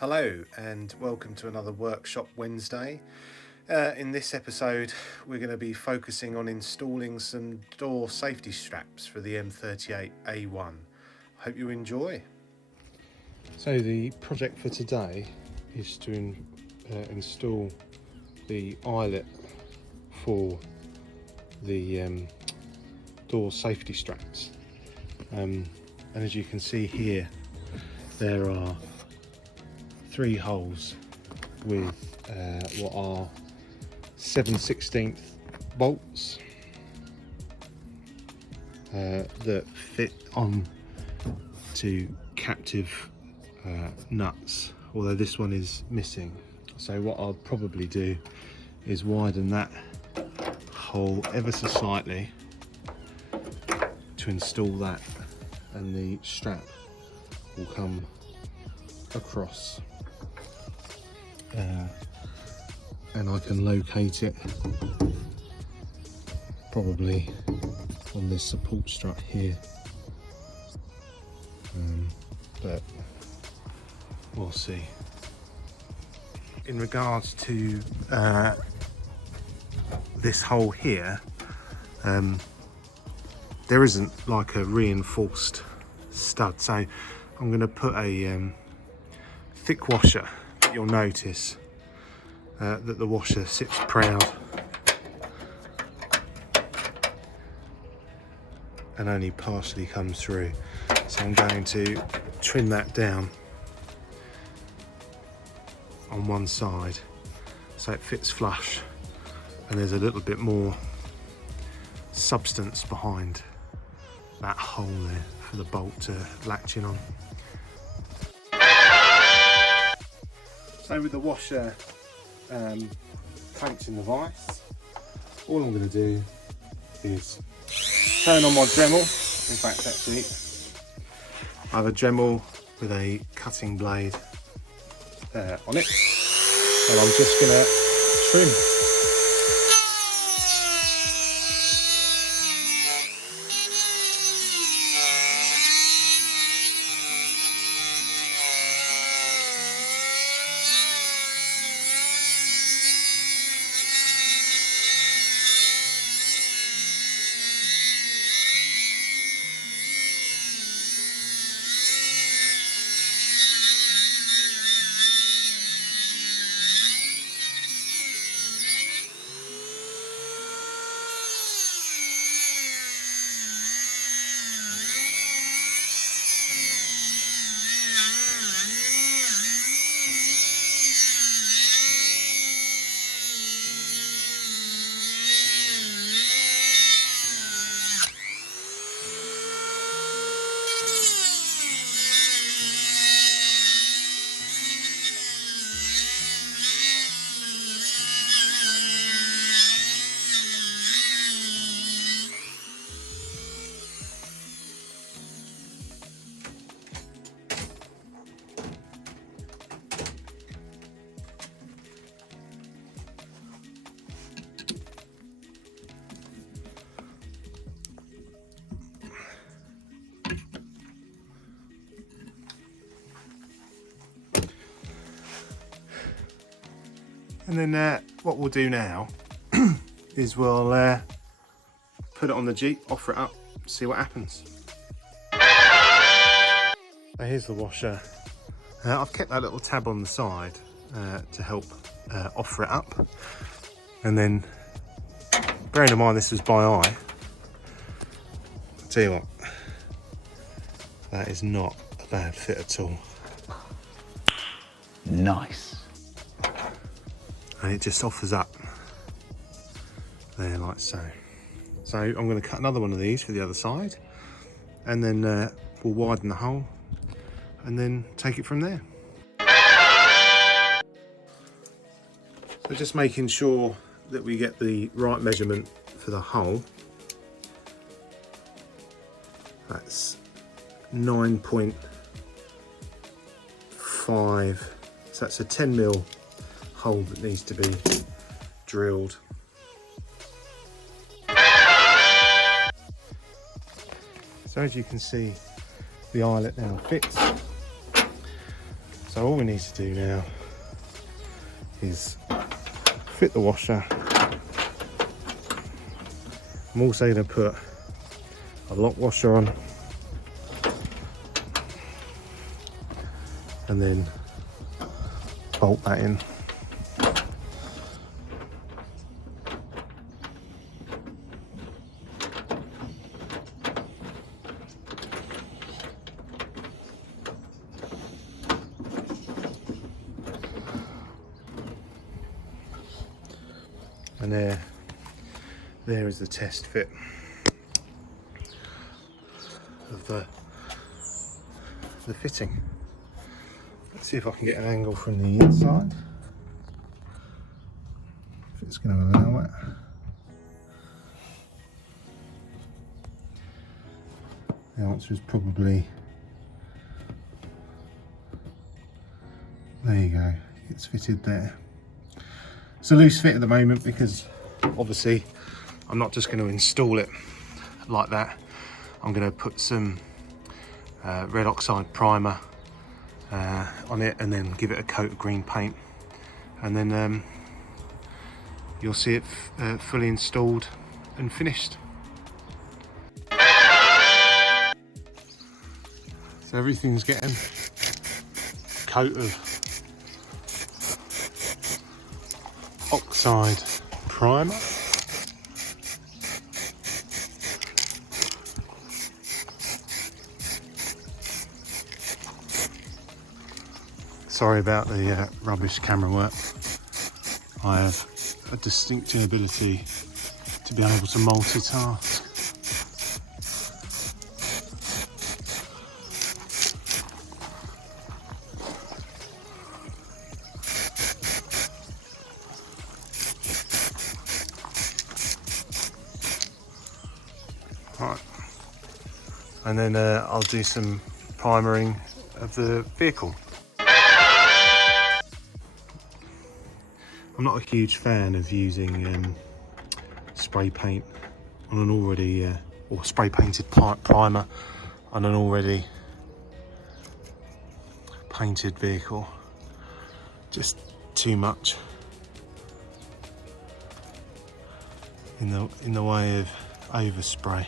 Hello and welcome to another Workshop Wednesday. In this episode we're going to be focusing on installing some door safety straps for the M38A1. Hope you enjoy. So the project for today is to install the eyelet for the door safety straps. And as you can see here, there are 3 holes with what are 7/16 bolts that fit on to captive nuts, although this one is missing. So what I'll probably do is widen that hole ever so slightly to install that, and the strap will come across. And I can locate it probably on this support strut here, but we'll see. In regards to this hole here, there isn't like a reinforced stud, so I'm going to put a thick washer. You'll notice that the washer sits proud and only partially comes through, so I'm going to trim that down on one side so it fits flush and there's a little bit more substance behind that hole there for the bolt to latch in on. So with the washer clamped in the vise, all I'm going to do is turn on my Dremel. In fact, actually, I have a Dremel with a cutting blade on it, and I'm just going to trim. And then what we'll do now is we'll put it on the Jeep, offer it up, see what happens. So here's the washer. I've kept that little tab on the side to help offer it up. And then, bearing in mind this was by eye, I'll tell you what, that is not a bad fit at all. Nice. And it just offers up there like so. So I'm going to cut another one of these for the other side, and then we'll widen the hole and then take it from there. So just making sure that we get the right measurement for the hole. That's 9.5, so that's a 10mm hole that needs to be drilled. So as you can see, the eyelet now fits. So all we need to do now is fit the washer. I'm also going to put a lock washer on and then bolt that in. And there is the test fit of the fitting. Let's see if I can get an angle from the inside, if it's going to allow it. The answer is probably, there you go, it's fitted there. It's a loose fit at the moment because obviously I'm not just going to install it like that. I'm going to put some red oxide primer on it and then give it a coat of green paint, and then you'll see it fully installed and finished. So everything's getting a coat of oxide primer. Sorry about the rubbish camera work. I have a distinct inability to be able to multitask. Right, and then I'll do some primering of the vehicle. I'm not a huge fan of using spray paint on an already, or spray painted primer on an already painted vehicle. Just too much in the way of overspray.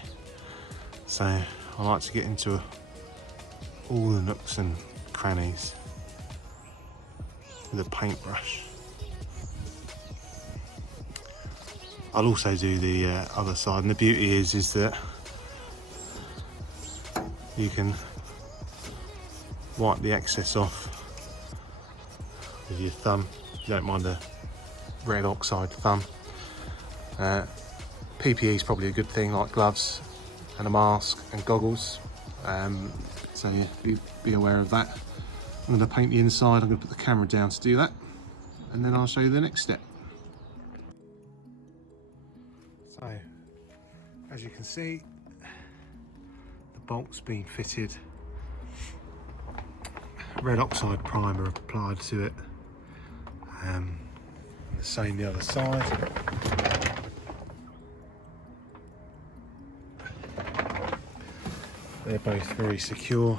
So I like to get into all the nooks and crannies with a paintbrush. I'll also do the other side, and the beauty is that you can wipe the excess off with your thumb. You don't mind a red oxide thumb. PPE is probably a good thing, like gloves and a mask and goggles. So yeah, be aware of that. I'm going to paint the inside. I'm going to put the camera down to do that, and then I'll show you the next step. So, as you can see, the bolt's been fitted. Red oxide primer applied to it. And the same the other side. They're both very secure.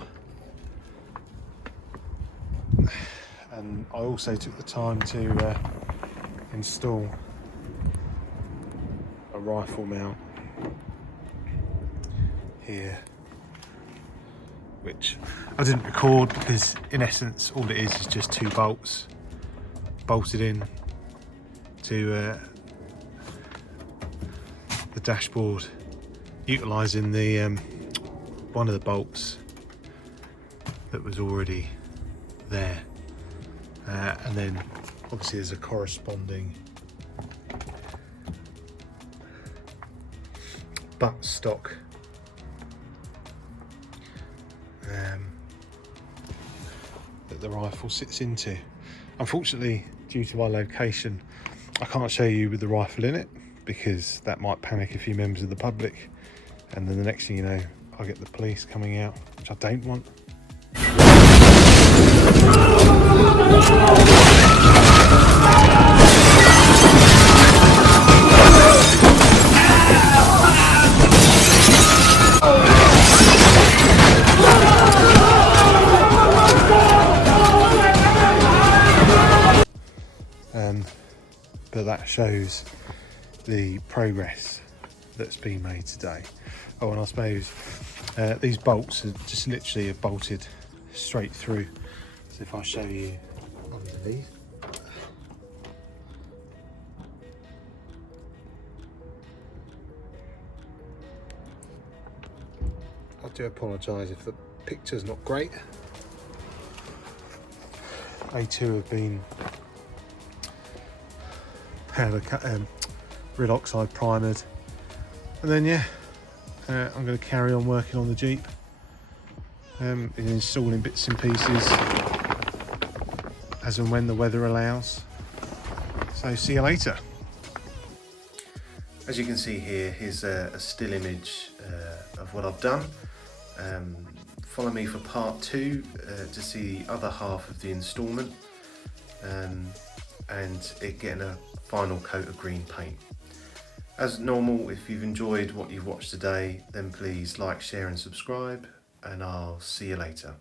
And I also took the time to install a rifle mount here, which I didn't record because in essence all it is just two bolts bolted in to the dashboard, utilising the one of the bolts that was already there, and then obviously there's a corresponding buttstock that the rifle sits into. Unfortunately, due to our location, I can't show you with the rifle in it because that might panic a few members of the public, and then the next thing you know, I'll get the police coming out, which I don't want. shows the progress that's been made today. Oh, and I suppose these bolts are just literally bolted straight through. So if I show you underneath, I do apologise if the picture's not great. A2 have been red oxide primered, and then yeah, I'm going to carry on working on the Jeep and installing bits and pieces as and when the weather allows. So see you later. As you can see here, here's a still image of what I've done. Follow me for part 2 to see the other half of the instalment and it getting a final coat of green paint. As normal, if you've enjoyed what you've watched today, then please like, share and subscribe, and I'll see you later.